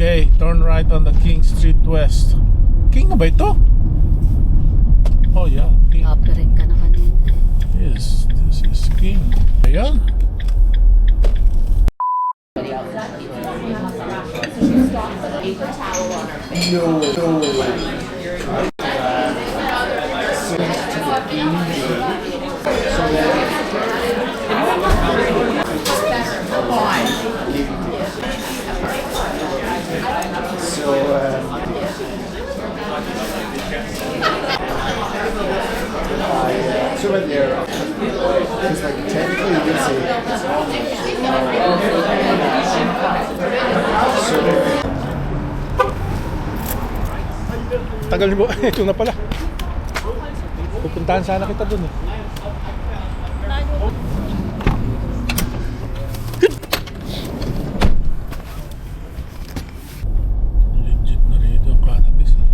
Okay, turn right on the King Street West. King na ba ito? Oh yeah, King. Operate ka na kanina. Yes, this is King. Ayan. So right there, it's like technically you can say. Tagal mo. Ito na pala. Pupuntahan sana kita dun eh. Legit na rito ang cannabis eh.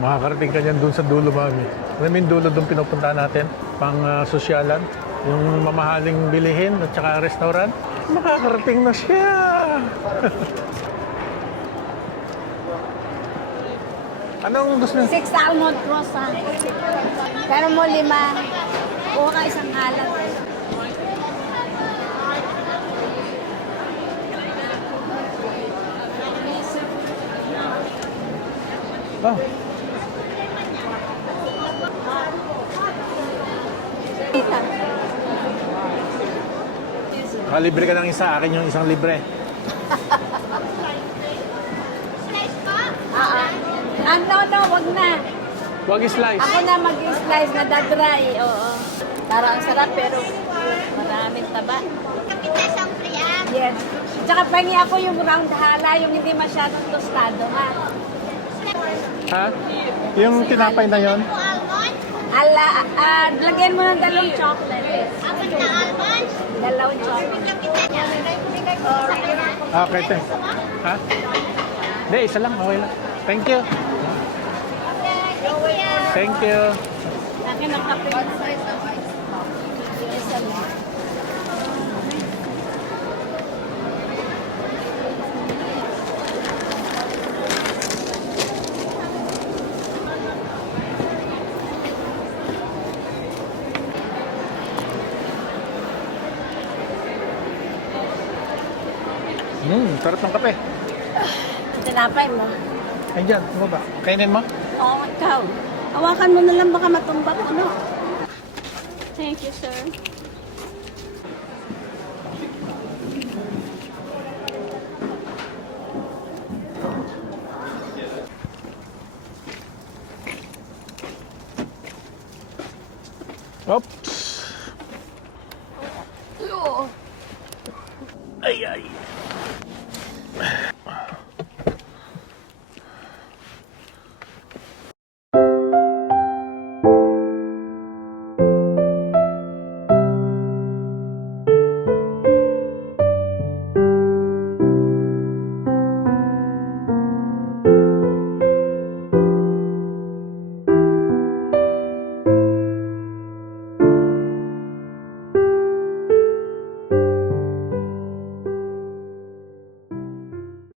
Makakarating ka dyan dun sa dulo, mami. Alam mo yung dulo dun pinupunta natin? Pang sosyalan. Yung mamahaling bilihin at saka restaurant. Makakarating na siya! Anong gusto niyo? 6 almond croissant. Pero mo 5. Kuha ka isang alat. Ah, libre ka ng isa. Akin yung isang libre. No, wag na. Huwag i-slice. Ako na mag-slice na dry. Oo. Parang ang sarap pero maraming taba. Yes. Tsaka pahingi ako yung round hala, yung hindi masyadong tostado, ha? Ha? Yung tinapay na yon? Lagyan mo ng 2 chocolate. Dalawang chocolate. Okay, te. Ha? Hindi, isa lang. Okay lang. Thank you. Thank you. Akin ang kape. Sarap ng kape. Tinapay mo. Ay, dyan. Ano ba? Kainin mo? Oo, ikaw. Hawakan mo na lang baka matumba ko, no? Thank you, sir. Oops.